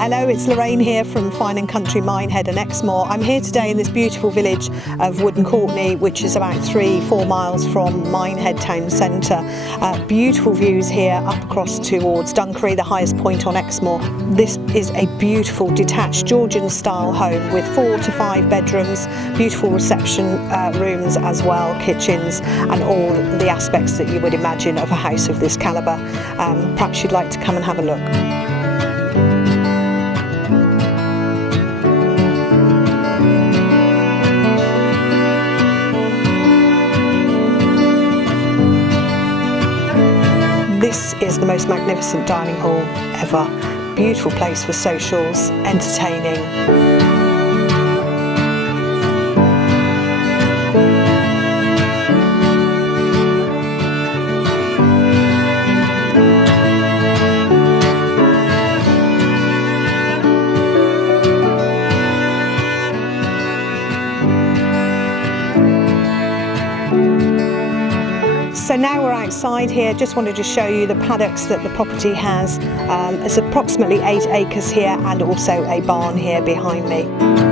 Hello, it's Lorraine here from Fine and Country Minehead and Exmoor. I'm here today in this beautiful village of Wootton Courtenay, which is about 3-4 miles from Minehead town centre. Beautiful views here up across towards Dunkery, the highest point on Exmoor. This is a beautiful detached Georgian-style home with 4 to 5 bedrooms, beautiful reception rooms as well, kitchens, and all the aspects that you would imagine of a house of this calibre. Perhaps you'd like to come and have a look. This is the most magnificent dining hall ever. Beautiful place for socials, entertaining. So now we're outside here. Just wanted to show you the paddocks that the property has. There's approximately 8 acres here and also a barn here behind me.